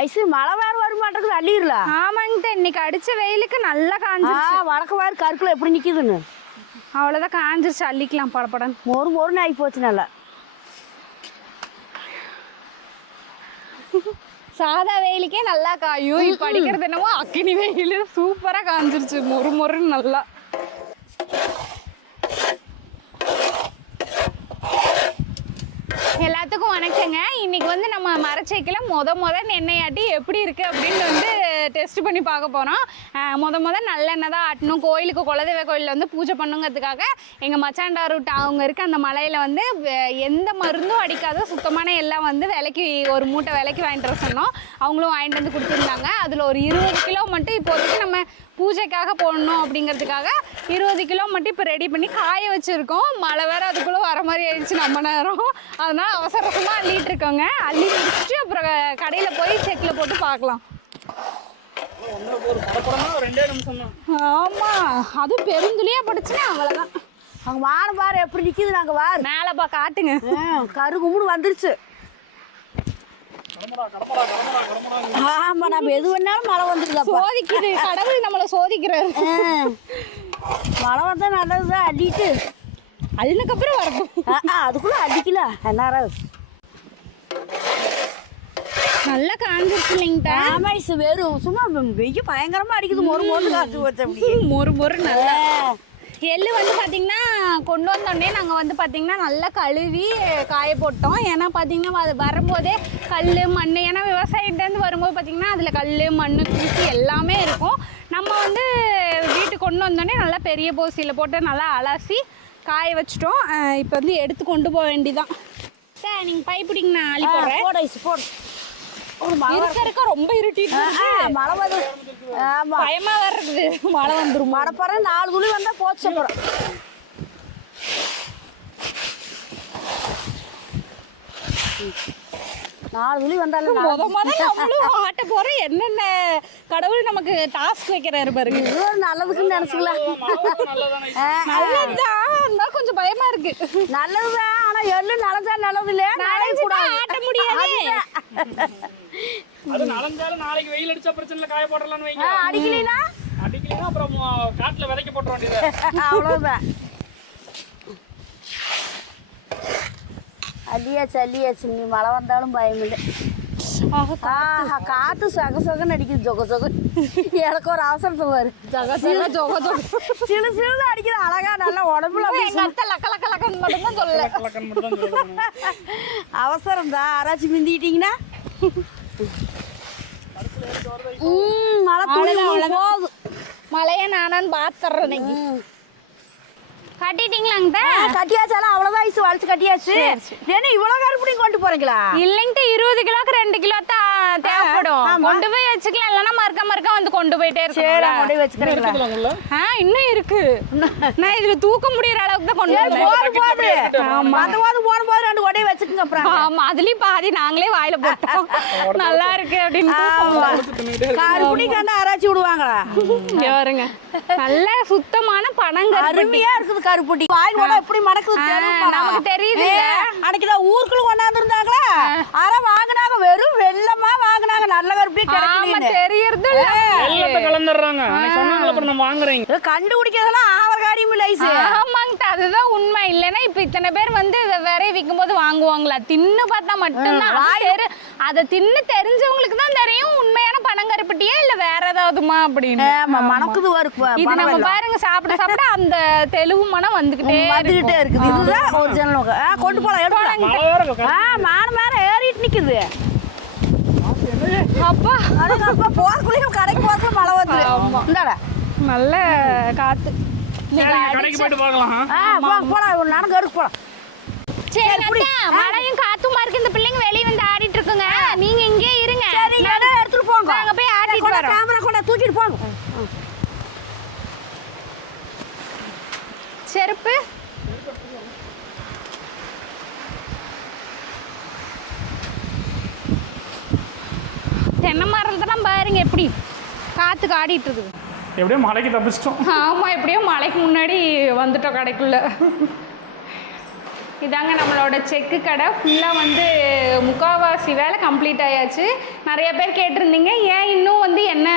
Ice மழை வேறு வர மாட்டேங்குது அள்ளிடலாம் ஆமாங்க இன்னைக்கு அடிச்ச வெயிலுக்கு நல்லா காஞ்சிருச்சு. வடக்கு வேறு கருக்குல எப்படி நிற்கிதுன்னு அவ்வளோதான் காஞ்சிருச்சு அள்ளிக்கலாம் படப்படன் மொறு மொறுன்னு ஆகி போச்சு நல்லா. சாதா வெயிலுக்கே நல்லா காயும். இப்போ அடிக்கிறது என்னவோ அக்கினி வெயில். சூப்பராக காஞ்சிருச்சு மொறு மொறுன்னு நல்லா. எல்லாத்துக்கும் வணக்கங்க. இன்னைக்கு வந்து நம்ம மரச்சைக்கில் மொத மொத எண்ணெயாட்டி எப்படி இருக்குது அப்படின்னு வந்து டெஸ்ட் பண்ணி பார்க்க போகிறோம் முத முத நல்லெண்ணெய் தான் ஆட்டணும். கோயிலுக்கு குலதெய்வ கோயிலில் வந்து பூஜை பண்ணுங்கிறதுக்காக எங்கள் மச்சாண்டார் விட்டு அவங்க இருக்க அந்த மலையில் வந்து எந்த மருந்தும் அடிக்காத சுத்தமான எல்லாம் வந்து விலைக்கு ஒரு மூட்டை விலைக்கு வாங்கிட்டு வர சொன்னோம். அவங்களும் வாங்கிட்டு வந்து கொடுத்துருந்தாங்க. அதில் ஒரு இருபது கிலோ மட்டும் இப்போதைக்கு நம்ம பூஜைக்காக போடணும் அப்படிங்கிறதுக்காக இருபது கிலோ மட்டும் இப்போ ரெடி பண்ணி காய வச்சுருக்கோம். மழை வேறு அதுக்குள்ளே வர மாதிரி ஆயிடுச்சு நம்ம நேரம். அதனால் அவசர அவசரமாக அள்ளிட்டு இருக்கோங்க. அள்ளி முடிச்சுட்டு அப்புறம் கடையில் போய் செக்கில் போட்டு பார்க்கலாம். ஆமாம் அதுவும் பெருந்துளியாக படிச்சுன்னா அவ்வளோதான் அங்கே வானம் பாரு எப்படி நிற்கிது நாங்கள் வாரு. மேலே பா காட்டுங்க கரு கும்பிடு வந்துருச்சு. ஆமாம் நம்ம எது வேணாலும் மழை வந்துருதாப்பா. சோதிக்குது கடவுள் நம்மளை சோதிக்கிறாரு. மழை வந்தால் நல்லது தான் அள்ளிட்டு. அள்ளினக்கப்புறம் வரட்டும். அதுக்குள்ளே அடிக்கல என்னாரா நல்லா காஞ்சிருச்சு இல்லைங்கட்டா ஆமா ஐசு வெறும் சும்மா வெய்ய பயங்கரமாக அடிக்குது. மொறு மொறு காய்ச்சி வச்சு மொறு மொறு நல்லா. எள்ளு வந்து பார்த்திங்கன்னா கொண்டு வந்தோடனே நாங்கள் வந்து பார்த்திங்கன்னா நல்லா கழுவி காய போட்டோம். ஏன்னா பார்த்திங்கன்னா அது வரும்போதே கல் மண் ஏன்னா விவசாயிட்டேருந்து வரும்போது பார்த்திங்கன்னா அதில் கல் மண் தூசி எல்லாமே இருக்கும். நம்ம வந்து வீட்டுக்கு கொண்டு வந்தோடனே நல்லா பெரிய போசியில் போட்டு நல்லா அலசி காய வச்சிட்டோம். இப்போ வந்து எடுத்து கொண்டு போக வேண்டிதான் சார் நீங்கள் பைப்பிடிங்க நான் அள்ளி போடுறேன். போட. இருக்க இருக்க ரொம்ப இருட்டிட்டு மழை வந்து ஆமா. பயமா வேற இருக்குது மழை வந்துரும்? மழை போற நாலு துளி வந்தா போச்சு அப்புறம். நாலு துளி வந்தாலும் முத முத நம்மளும் ஆட்ட போறோம் என்னென்ன கடவுள் நமக்கு டாஸ்க் வைக்கிறாரு பாருங்க. இது ஒரு நல்லதுக்குன்னு நினைச்சுக்கலாம். நல்லதுதான். கொஞ்சம் பயமா இருக்கு. நல்லதுதான். எள்ளு நலஞ்சா நல்லது இல்லையா நனைஞ்சுட்டா ஆட்ட முடியாது. அது நலஞ்சாலும் நாளைக்கு வெயில் அடிச்சா பிரச்சனை இல்லை காய போடலாம்னு வைங்க. அடிக்கலைனா? அடிக்கலாம் அப்புறம் காட்டுல விதைக்க போட்டுற வேண்டியது. அவ்வளவுதான். அள்ளியாச்சு அள்ளியாச்சு நீ மழை வந்தாலும் பயம் இல்லை ஆஹா காத்து சக சகன்னு அடிக்குது சொக சொக எனக்கு ஒரு அவசரத்தை பாரு ஜக ஜக ஜோக ஜோக சிலு சிலுன்னு அடிக்குது அழகா நல்லா உடம்புல எங்க அத்தை லக்க லக்க லக்கன்னு மட்டும்தான் சொல்லல அவசரம் தான் யாராச்சும் மிந்திக்கிட்டீங்கன்னா ம், மழை போகுது மழைய நானான்னு பாத்துறேன் இன்னைக்கு கட்டிட்டீங்களாங்க கட்டியாச்சாலும் அவ்வளவுதான் ஐஸ் வளைச்சு கட்டியாச்சு. என்ன இவ்வளவு கருப்படியும் கொண்டு போறீங்களா? இல்லைங்க இருபது கிலோக்கு ரெண்டு கிலோ தான் தேவைப்படும். கொண்டு போய் வச்சுக்கலாம். இல்லைன்னா மறுக்க மறுக்க வந்து கொண்டு போயிட்டே சரி இருக்கணும் கொண்டு போய் வச்சுக்கிறீங்களா? ஆ இன்னும் இருக்கு. நான் இதுல தூக்க முடியற அளவுக்கு தான் கொண்டு வந்தேன். போது ரெண்டு கொடையை வச்சுக்கோங்க அப்புறம் ஆமா அதுலயும் பாதி நாங்களே வாயில போட்டோம். நல்லா இருக்கு அப்படின்னு கண்டா ஆராய்ச்சி விடுவாங்களா? பாருங்க. நல்ல சுத்தமான பனங்கருப்பட்டி. அருமையா இருக்குது கருப்பட்டி. வாய் கூட எப்படி மணக்குது தெரியுமா? நமக்கு தெரியுது அன்னைக்கு ஊருக்குள்ள கொண்டாந்து இருந்தாங்களா ஆனா வாங்குனாங்க வெறும் வெள்ளமா வாங்குனாங்க. நல்ல கருப்பி ஆமா கிடைக்கல தெரியறது கலந்துடுறாங்க. சொன்னாங்களே அப்புறம் நம்ம வாங்குறீங்க கண்டுபிடிக்கிறதெல்லாம் ஆவர் காரியம் இல்லை ஐசு ஆமாங்க அதுதான் உண்மை இல்லைன்னா இப்ப இத்தனை பேர் வந்து இதை விரைய விற்கும் போது வாங்குவாங்களா? தின்னு பார்த்தா மட்டும்தான். அது தெரி- அதை தின்னு தெரிஞ்சவங்களுக்கு தான் தெரியும். உண்மையான பனங்கருப்பட்டியா இல்ல வேற ஏதாவதுமா அப்படின்னு? ஆமா மணக்குது வரும் இது நம்ம பாருங்க சாப்பிட சாப்பிட அந்த தெளிவு மனம் வந்துகிட்டே வந்துகிட்டே இருக்குது. இதுதான் ஒரிஜினல் கொண்டு போலாம் எடுக்கலாம். ஆ மானம் மேல ஏறிட்டு நிக்குது. அப்பா. அடங்கப்பா போறக்குள்ளேயும் கடைக்கு போறதுல மழை வந்து இந்தாடா. நல்ல காத்து. கடைக்கு போயிட்டு பார்க்கலாம் ஆ? போலாம் போலாம் ஒரு நடந்து எடுக்க போலாம் சரி மழையும் காத்துமா இருக்கு இந்த பிள்ளைங்க வெளிய வந்து ஆடிட்டு இருக்குங்க. நீங்க இங்கே இருங்க. சரி இடம் எடுத்துட்டு போங்க. நாங்க போய் ஆடிட்டு வரோம். கேமரா கொண்டா தூக்கிட்டு போங்க. செருப்பு. தென்னை மரத்துலாம் பாருங்க எப்படி. காத்துக்கு ஆடிட்டு இருக்குது. எப்படியோ மலைக்கு தப்பிச்சிட்டோம். ஆமாம் எப்படியோ மலைக்கு முன்னாடி வந்துட்டோம் கடைக்குள்ள. இதாங்க நம்மளோட செக்கு கடை. ஃபுல்லாக வந்து முக்காவாசி முக்கால்வாசி வேலை கம்ப்ளீட் ஆயாச்சு. நிறைய பேர் கேட்டிருந்தீங்க ஏன் இன்னும் வந்து என்ன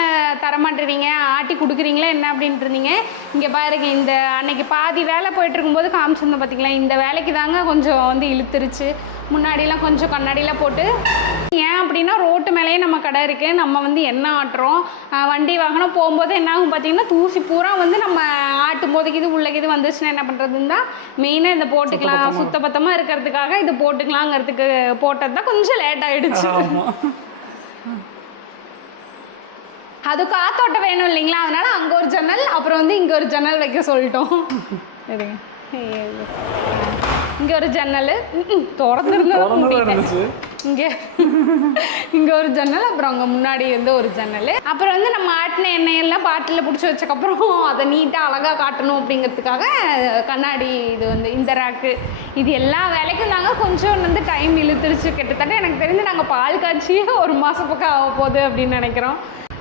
தரமாட்டுறீங்க? ஆட்டி கொடுக்குறீங்களா? என்ன? அப்படின்ட்டு இருந்தீங்க இங்கே பாருங்க இந்த அன்னைக்கு பாதி வேலை போயிட்டு இருக்கும்போது காமிச்சிருந்தோம் பார்த்தீங்களா இந்த வேலைக்கு தாங்க கொஞ்சம் வந்து இழுத்துருச்சு. முன்னாடிலாம் கொஞ்சம் கண்ணாடிலாம் போட்டு ஏன் அப்படின்னா ரோட்டு மேலேயே நம்ம கடை இருக்குது நம்ம வந்து எண்ணெய் ஆட்டுறோம்? வண்டி வாகனம் போகும்போது என்ன ஆகும் பார்த்தீங்கன்னா தூசி பூரா வந்து நம்ம ஆட்டும் போதுக்கு இது உள்ளக்கு இது வந்துச்சுன்னா என்ன பண்ணுறதுன்னு தான் மெயினாக இதை போட்டுக்கலாம். சுத்தபத்தமாக இருக்கிறதுக்காக இது போட்டுக்கலாங்கிறதுக்கு போட்டது தான் கொஞ்சம் லேட் ஆகிடுச்சு அது காத்தோட்டம் வேணும் இல்லைங்களா? அதனால அங்கே ஒரு ஜன்னல் அப்புறம் வந்து இங்கே ஒரு ஜன்னல் வைக்க சொல்லிட்டோம். இருங்க. இங்க ஒரு ஜன்னல். திறந்துருந்தது. இங்கே. இங்கே ஒரு ஜன்னல் அப்புறம் அங்கே முன்னாடி வந்து ஒரு ஜன்னல். அப்புறம் வந்து நம்ம ஆட்டின எண்ணெயெல்லாம் பாட்டில் பிடிச்சி வச்சக்கப்புறம் அதை நீட்டாக அழகாக காட்டணும் அப்படிங்கிறதுக்காக கண்ணாடி இது வந்து இந்த ரேக்கு இது எல்லா வேலைக்கும் தாங்க கொஞ்சம் வந்து டைம் இழுத்துருச்சு. கிட்டத்தட்ட எனக்கு தெரிஞ்சு நாங்கள் பால் காய்ச்சியே ஒரு மாதம் பக்கம் ஆக போகுது அப்படின்னு நினைக்கிறோம்.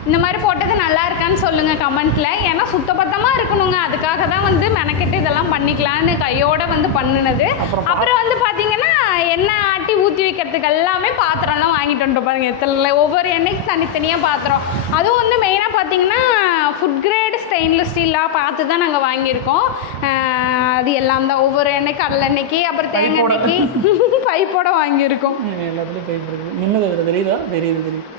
இந்த மாதிரி போட்டது நல்லா இருக்கான்னு சொல்லுங்கள் கமெண்ட்டில் ஏன்னா சுத்தபத்தமாக இருக்கணுங்க. அதுக்காக தான் வந்து மெனக்கெட்டு இதெல்லாம் பண்ணிக்கலான்னு கையோட வந்து பண்ணினது. அப்புறம் வந்து பார்த்தீங்கன்னா எண்ணெய் ஆட்டி ஊற்றி வைக்கிறதுக்கு எல்லாமே பாத்திரம்லாம் வாங்கிட்டு வந்துட்டோம் பாருங்க. எத்தனை ஒவ்வொரு எண்ணெய்க்கு தனித்தனியாக பாத்திரம். அதுவும் வந்து மெயினாக பார்த்தீங்கன்னா ஃபுட் கிரேட் ஸ்டெயின்லெஸ் ஸ்டீலாக பார்த்து தான் நாங்கள் வாங்கியிருக்கோம். அது எல்லாம் தான். ஒவ்வொரு எண்ணெய் கடலை எண்ணெய்க்கு அப்புறம் தேங்காய். எண்ணெய்க்கு பைப்போட வாங்கியிருக்கோம். எல்லாத்துலேயும் பைப் இருக்குது. தெரியுதா? தெரியுது தெரியுது.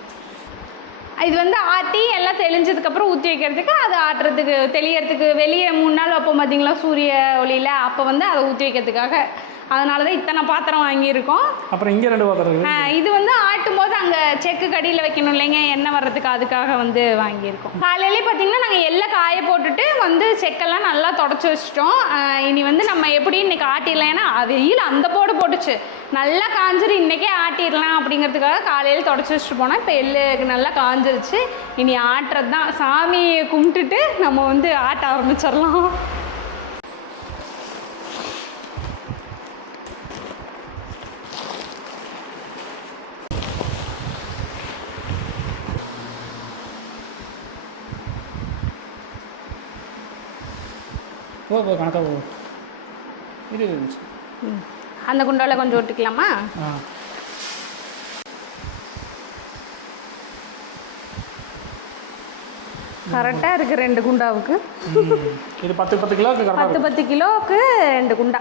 இது வந்து ஆட்டி எல்லாம் தெளிஞ்சதுக்கப்புறம் ஊற்றி வைக்கிறதுக்கு அது ஆட்டுறதுக்கு தெளியறதுக்கு வெளியே மூணு நாள் வைப்போம் பார்த்தீங்களா சூரிய ஒளியில் அப்போ வந்து அதை ஊற்றி வைக்கிறதுக்காக அதனால தான் இத்தனை பாத்திரம் வாங்கியிருக்கோம். அப்புறம் இங்கே ரெண்டு பாத்திரம் இது வந்து ஆட்டும் போது அங்கே செக்கு கடியில் வைக்கணும் இல்லைங்க எண்ணெய் வர்றதுக்கு அதுக்காக வந்து வாங்கியிருக்கோம். காலையிலே பார்த்தீங்கன்னா நாங்கள் எல்லாம் காய போட்டுட்டு வந்து செக்கெல்லாம் நல்லா தொடச்சி வச்சிட்டோம். இனி வந்து நம்ம எப்படி இன்னைக்கு ஆட்டிடலாம் ஏன்னா வெயில் அந்த போடு போட்டுச்சு. நல்லா காஞ்சிரு இன்றைக்கே ஆட்டிடலாம் அப்படிங்கிறதுக்காக காலையில் தொடச்சி வச்சுட்டு போனோம். இப்போ எள்ளுக்கு நல்லா காஞ்சிருச்சு. இனி ஆட்டுறது தான் சாமியை கும்பிட்டுட்டு நம்ம வந்து ஆட்ட ஆரம்பிச்சிடலாம். போ போ கணக்கா போ. இது அந்த குண்டாவில் கொஞ்சம் விட்டுக்கலாமா ஆ. கரெக்டாக இருக்குது ரெண்டு குண்டாவுக்கு. இது பத்து பத்து கிலோவுக்கு கரெக்டாக பத்து பத்து கிலோவுக்கு ரெண்டு குண்டா.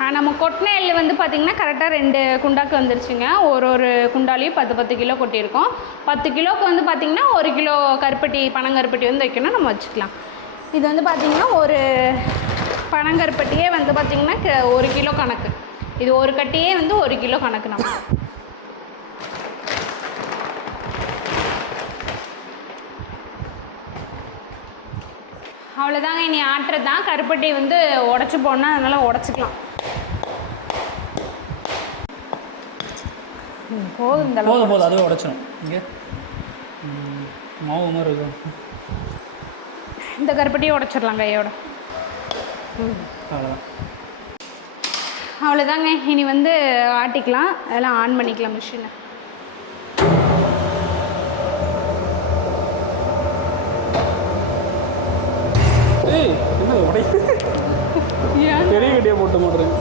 ஆ, நம்ம கொட்டின எள் வந்து பார்த்திங்கன்னா கரெக்டாக ரெண்டு குண்டாக்கு வந்துருச்சுங்க. ஒரு ஒரு குண்டாலையும் பத்து பத்து கிலோ கொட்டியிருக்கோம். பத்து கிலோவுக்கு வந்து பார்த்திங்கன்னா ஒரு கிலோ கருப்பட்டி பனங்கருப்பட்டி வந்து வைக்கணும். நம்ம வச்சுக்கலாம். இது வந்து பார்த்திங்கன்னா ஒரு பனங்கருப்பட்டியே வந்து பார்த்திங்கன்னா ஒரு கிலோ கணக்கு. இது ஒரு கட்டியே வந்து ஒரு கிலோ கணக்கு நம்ம. அவ்வளோதாங்க இனி ஆட்டுறது தான். கருப்பட்டி வந்து உடச்சி போடணும் அதனால் உடச்சிக்கலாம். போதும் போதும் போதும். அதுவே உடச்சிடும் இங்கே? மாவு மாதிரி இருக்கும். இந்த கருப்பட்டியை உடச்சிடலாம் கையோட. அவ்வளோதாங்க இனி வந்து ஆட்டிக்கலாம். அதெல்லாம் ஆன் பண்ணிக்கலாம் மிஷினை பெரிய கட்டியாக போட்டு மாட்டுறேன்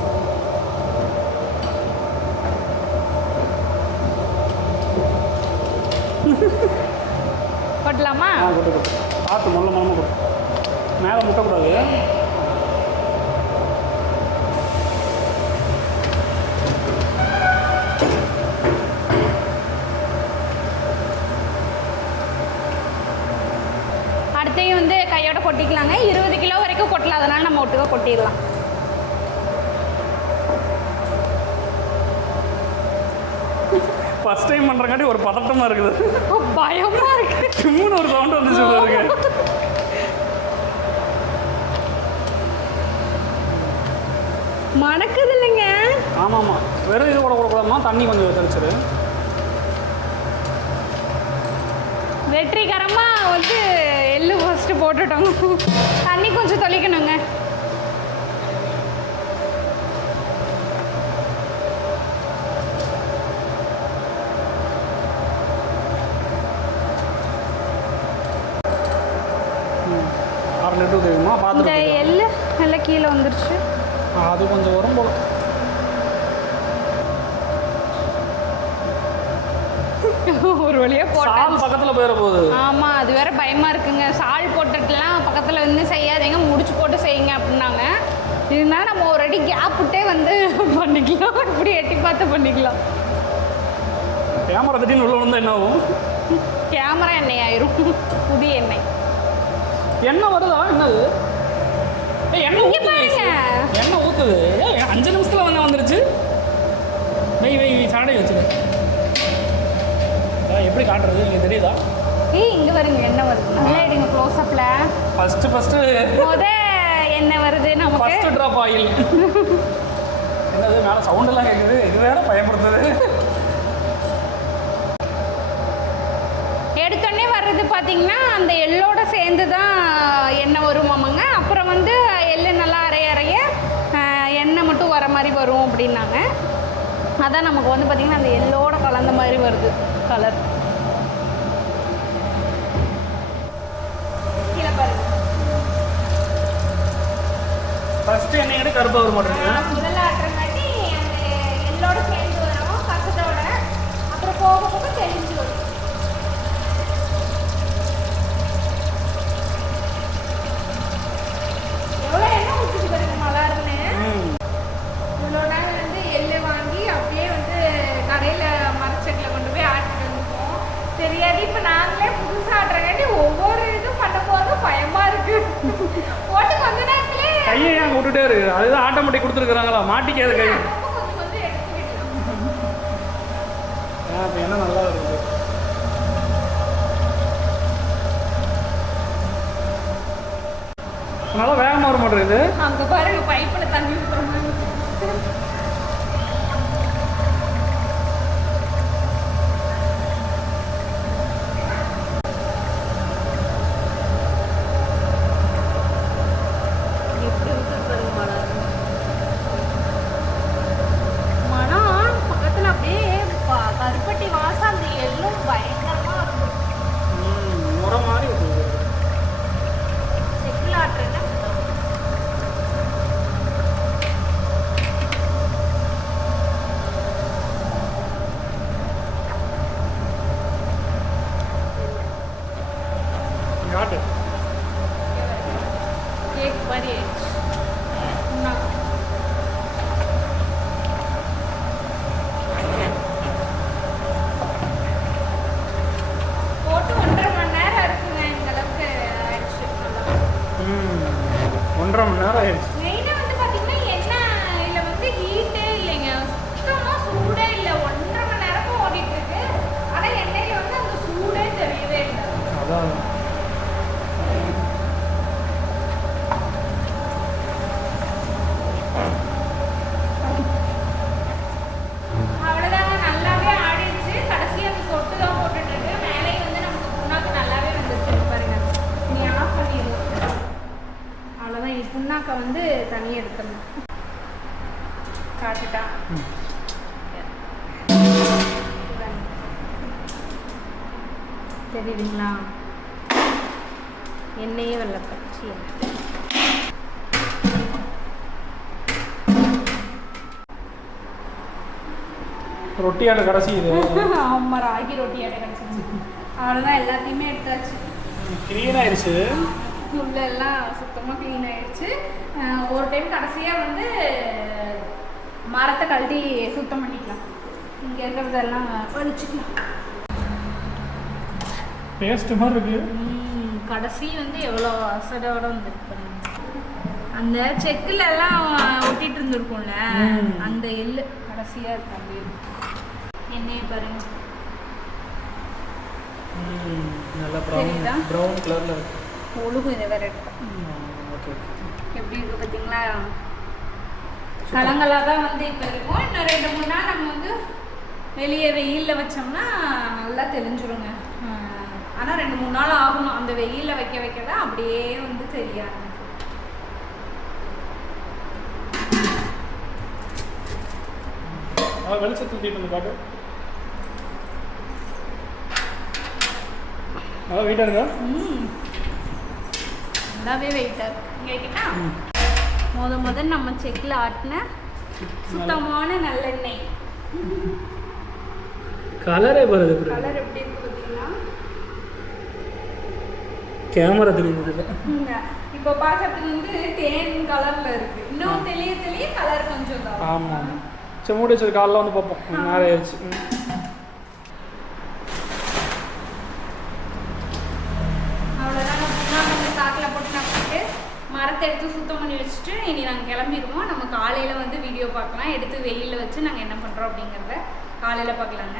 கொட்டலாமா? கொட்டு கொட்டு. காற்று முள்ள மலமாக கொடுக்கும் மேலே முட்டக்கூடாது. அடுத்தையும் வந்து கையோட கொட்டிக்கலாங்க. இருபது கிலோ வரைக்கும் கொட்டலாம் அதனால நம்ம ஒட்டுக்கா கொட்டிடலாம். ஃபஸ்ட் டைம் பண்ணுறங்காட்டி ஒரு பதட்டமாக இருக்குது. ஓ, பயமா இருக்கு. சும்முன்னு ஒரு சவுண்ட் வந்துச்சு பாருங்க. மணக்குது இல்லைங்க ஆமாம் ஆமாம் வெறும் இது கூட கூடாமா தண்ணி கொஞ்சம் தெளிச்சிரு வெற்றிகரமா வந்து எள்ளு ஃபர்ஸ்ட் போட்டுட்டோம். தண்ணி கொஞ்சம் தொளிக்கணுங்க. அரை லிட்டர் தெரியுமா இந்த நல்லா கீழே வந்துருச்சு. அது கொஞ்சம் வரும் போல. ஒரு வழியாக போட்டேன் சால் பக்கத்துல போயிட போகுது ஆமாம் அது வேற பயமாக இருக்குங்க. சால் போட்டுட்டுலாம் பக்கத்தில் வந்து செய்யாதீங்க முடிச்சு போட்டு செய்யுங்க அப்படின்னாங்க. இருந்தாலும் நம்ம ஒரு அடி கேப் விட்டே வந்து பண்ணிக்கலாம். இப்படி எட்டி பார்த்து பண்ணிக்கலாம். கேமரா திடீர்னு உள்ள வந்தா என்ன ஆகும்? கேமரா எண்ணெய் ஆயிரும். புதிய எண்ணெய். எண்ணெய் வருதா? என்னது? இங்க ஊத்துது. எண்ணெய் ஊத்துது? அஞ்சு நிமிஷத்துல வந்து வந்துருச்சு. வெய் வெய் சாடை வச்சுரு. எப்படி காட்டுறது? இங்கே தெரியுதா? ஏய் இங்கே வருங்க. எண்ணெய் வருது? நல்லா எடுங்க க்ளோஸ்அப்பில் ஃபர்ஸ்ட் ஃபர்ஸ்ட் முத எண்ணெய் வருது நமக்கு? ஃபர்ஸ்ட் ட்ராப் ஆயில் என்னது? மேலே சவுண்ட் எல்லாம் கேட்குது இது வேற பயப்படுத்துது வர்றது பார்த்தீங்கன்னா அந்த எள்ளோட சேர்ந்து தான் எண்ணெய் வருமாமாங்க அப்புறம் வந்து எள்ளு நல்லா அரைய அரைய எண்ணெய் மட்டும் வர மாதிரி வரும் அப்படின்னாங்க. அதான் நமக்கு வந்து பார்த்திங்கன்னா அந்த எள்ளோட கலந்த மாதிரி வருது கலர் ஃபர்ஸ்ட் எண்ணெய் எடுத்து கருப்பு வர மாட்டேங்குது முதல்ல ஆட்டுறங்காட்டி அந்த எள்ளோட சேர்ந்து வரும் கசத்தோட அப்புறம் போக போக தெளிஞ்சு வரும் எவ்வளோ எண்ணெய் ஊற்றிட்டு பாருங்க மலாருன்னு ம் இவ்வளோ நாள் வந்து எள்ளு வாங்கி அப்படியே வந்து கடையில் மரச்சட்டில் கொண்டு போய் ஆட்டிட்டு வந்துப்போம் தெரியாது இப்போ நாங்களே புதுசாக ஆட்டுறங்காட்டி ஒவ்வொரு இதுவும் பண்ணும்போதும் பயமாக இருக்கு. போட்டு கொஞ்ச நேரத்துலேயே கையை ஏன் விட்டுட்டே இருக்கு அதுதான் ஆட்டோமேட்டிக் கொடுத்துருக்குறாங்களா? மாட்டிக்காது கை. என்ன நல்லா இருக்குது நல்லா வேகமாக வர மாட்டேங்குது. அங்க பாருங்க பைப்புல தண்ணி ஊத்துற மாதிரி இருக்கு. எப்படி ஊத்துது பாருங்க மலர். மனம் பக்கத்துல அப்படியே ப- கருப்பட்டி வாசம் அந்த எள்ளும் பயங்கரமா இருக்கும் ம், முறை மாதிரி இருக்குது செக்கில் ஆட்டுறேன்னா காட்டு கேக் மாதிரி வெள்ளை பச்சி ரொட்டியால கடைசி இது. ஆமா ராகி ரொட்டி அடை கிடச்சிச்சு அவ்வளோதான் எல்லாத்தையுமே எடுத்தாச்சு. க்ளீன் ஆயிடுச்சு உள்ள எல்லாம் சுத்தமாக க்ளீன் ஆயிடுச்சு ஒரு டைம் கடைசியாக வந்து மரத்தை கழட்டி சுத்தம் பண்ணிக்கலாம். இங்கே இருக்கிறதெல்லாம் வலிச்சுக்கலாம். பேஸ்ட் மாதிரி இருக்கு. ம், கடைசி வந்து எவ்வளோ அசடோட வந்துருக்கு பாருங்க. அந்த செக்கில் எல்லாம் ஒட்டிட்டு இருந்திருக்கும்ல. அந்த எள்ளு கடைசியாக இருக்கு அப்படியே. எண்ணெயை பாருங்க. நல்லா தெரியுதா? ப்ரௌன் ப்ரௌன் கலரில் இருக்கு. ஒழுகும் இதை வேற எடுத்தோம் ஓகே எப்படி இருக்கு பார்த்தீங்களா கலங்களாக தான் வந்து இப்போ இருக்கும். இன்னும் ரெண்டு மூணு நாள் நம்ம வந்து வெளியே வெயிலில் வச்சோம்னா நல்லா தெரிஞ்சிருங்க ஆனால் ரெண்டு மூணு நாள் ஆகணும் அந்த வெயிலில் வைக்க வைக்க தான் அப்படியே வந்து தெரிய ஆரம்பிக்கும் ஆ வெளிச்சத்தை தூக்கிட்டு வந்து நல்லா வீட்டாக இருக்கா? நல்லாவே வெயிட்டாக இருக்கு. முத முத நம்ம செக்கில் ஆட்டின சுத்தமான நல்லெண்ணெய். கலரே வருது கலர் எப்படி இருக்கு பார்த்தீங்கன்னா கேமரா தெரியுது. இப்போ பார்க்கறதுக்கு வந்து தேன் கலர்ல இருக்கு. இன்னும் தெளிய தெளிய கலர் கொஞ்சம் தான் ஆமாம் சரி மூடி காலைல வந்து பார்ப்போம். நேரம் ஆயிடுச்சு. மரத்தை எடுத்து சுத்தம் பண்ணி வச்சுட்டு இனி நாங்கள் கிளம்பிடுவோம். நம்ம காலையில் வந்து வீடியோ பார்க்கலாம். எடுத்து வெயிலில் வச்சு நாங்கள் என்ன பண்ணுறோம் அப்படிங்கிறத காலையில் பார்க்கலாங்க.